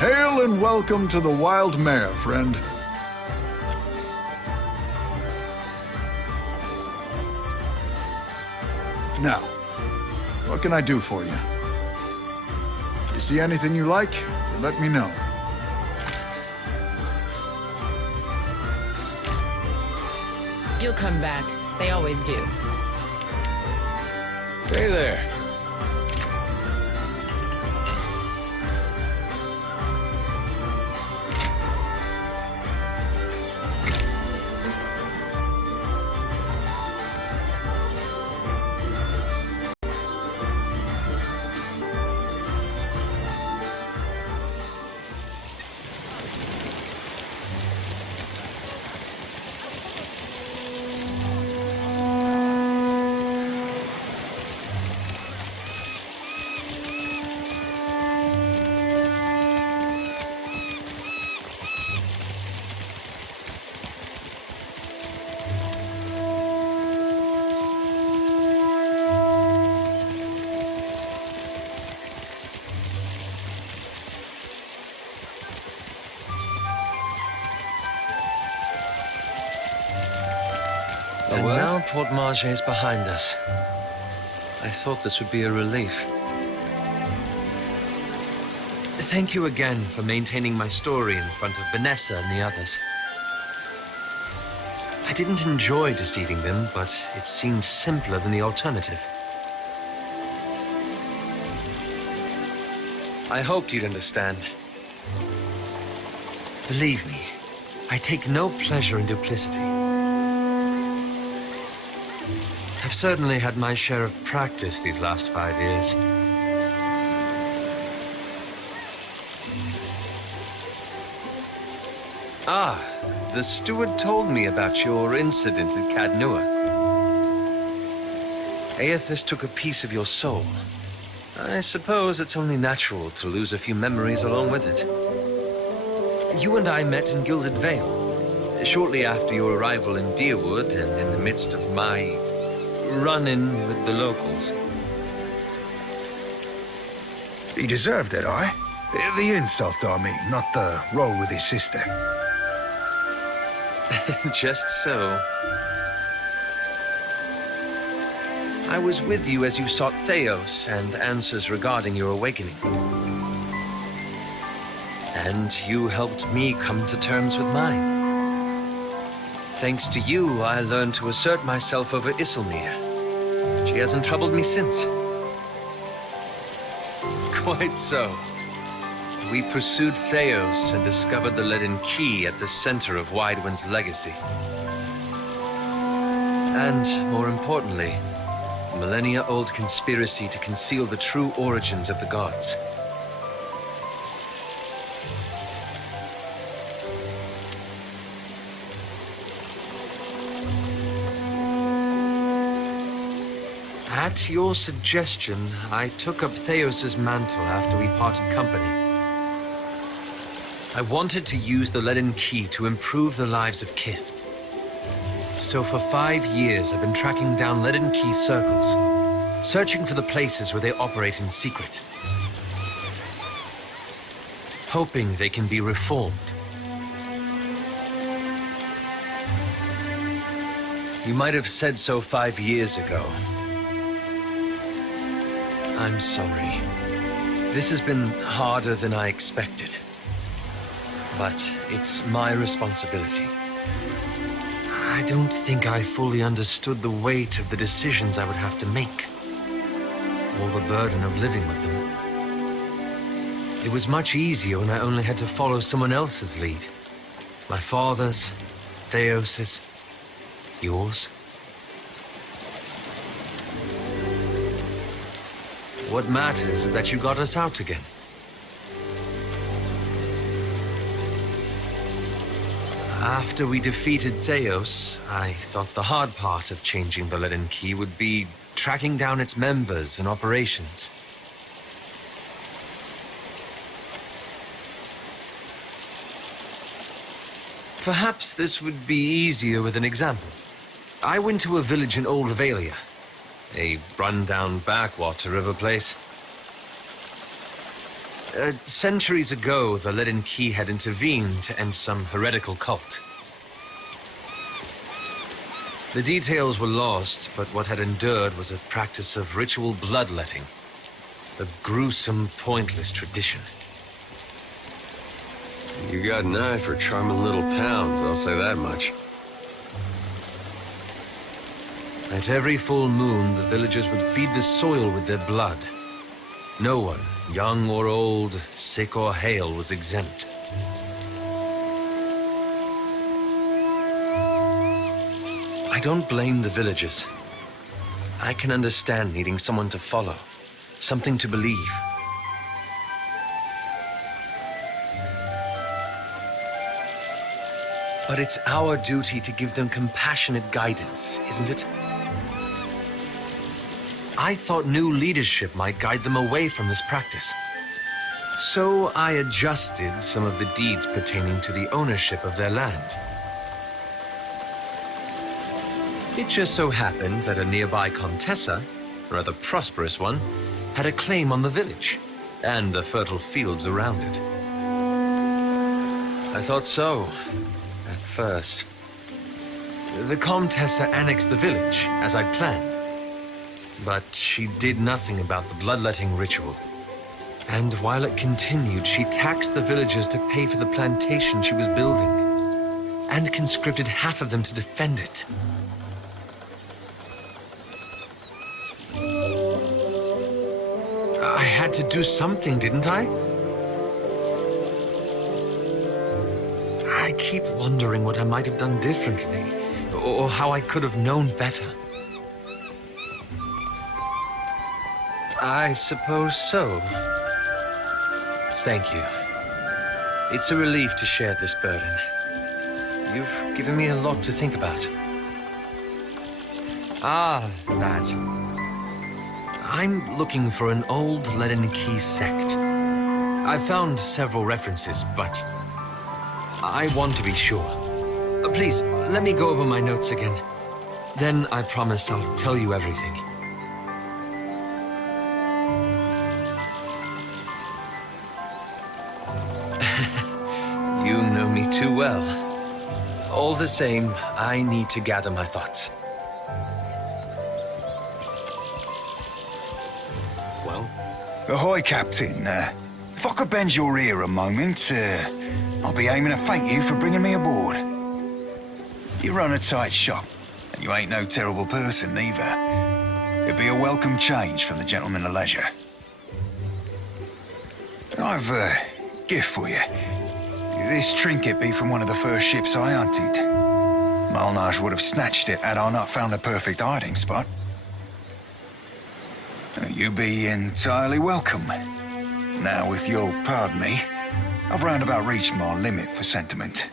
Hail and welcome to the Wild Mare, friend. Now, what can I do for you? You see anything you like? Let me know. You'll come back. They always do. Hey there. And now Port Marge is behind us. I thought this would be a relief. Thank you again for maintaining my story in front of Vanessa and the others. I didn't enjoy deceiving them, but it seemed simpler than the alternative. I hoped you'd understand. Believe me, I take no pleasure in duplicity. I've certainly had my share of practice these last 5 years. Ah, the steward told me about your incident at Cadnua. Aethys took a piece of your soul. I suppose it's only natural to lose a few memories along with it. You and I met in Gilded Vale, shortly after your arrival in Deerwood and in the midst of my run-in with the locals. He deserved it, aye? The insult, I mean, not the row with his sister. Just so. I was with you as you sought Theos and answers regarding your awakening. And you helped me come to terms with mine. Thanks to you, I learned to assert myself over Isilmir. She hasn't troubled me since. Quite so. We pursued Theos and discovered the Leaden Key at the center of Widewind's legacy. And, more importantly, a millennia-old conspiracy to conceal the true origins of the gods. At your suggestion, I took up Theos's mantle after we parted company. I wanted to use the Leaden Key to improve the lives of Kith. So for 5 years, I've been tracking down Leaden Key circles, searching for the places where they operate in secret, hoping they can be reformed. You might have said so 5 years ago. I'm sorry. This has been harder than I expected. But it's my responsibility. I don't think I fully understood the weight of the decisions I would have to make, or the burden of living with them. It was much easier when I only had to follow someone else's lead. My father's, Theos's, yours. What matters is that you got us out again. After we defeated Theos, I thought the hard part of changing the Leaden Key would be tracking down its members and operations. Perhaps this would be easier with an example. I went to a village in Old Valia, a run-down backwater of a place. Centuries ago, the Leaden Key had intervened to end some heretical cult. The details were lost, but what had endured was a practice of ritual bloodletting. A gruesome, pointless tradition. You got an eye for charming little towns, I'll say that much. At every full moon, the villagers would feed the soil with their blood. No one, young or old, sick or hale, was exempt. I don't blame the villagers. I can understand needing someone to follow, something to believe. But it's our duty to give them compassionate guidance, isn't it? I thought new leadership might guide them away from this practice. So I adjusted some of the deeds pertaining to the ownership of their land. It just so happened that a nearby Contessa, a rather prosperous one, had a claim on the village and the fertile fields around it. I thought so, at first. The Contessa annexed the village, as I'd planned. But she did nothing about the bloodletting ritual. And while it continued, she taxed the villagers to pay for the plantation she was building, and conscripted half of them to defend it. I had to do something, didn't I? I keep wondering what I might have done differently, or how I could have known better. I suppose so. Thank you. It's a relief to share this burden. You've given me a lot to think about. Ah, that. I'm looking for an old Leaden Key sect. I found several references, but I want to be sure. Please, let me go over my notes again. Then I promise I'll tell you everything. You know me too well. All the same, I need to gather my thoughts. Well? Ahoy, Captain. If I could bend your ear a moment, I'll be aiming to thank you for bringing me aboard. You run a tight shop, and you ain't no terrible person, neither. It'd be a welcome change from the gentleman of leisure. I've a gift for you. This trinket be from one of the first ships I hunted. Malnage would have snatched it had I not found the perfect hiding spot. You be entirely welcome. Now, if you'll pardon me, I've roundabout reached my limit for sentiment.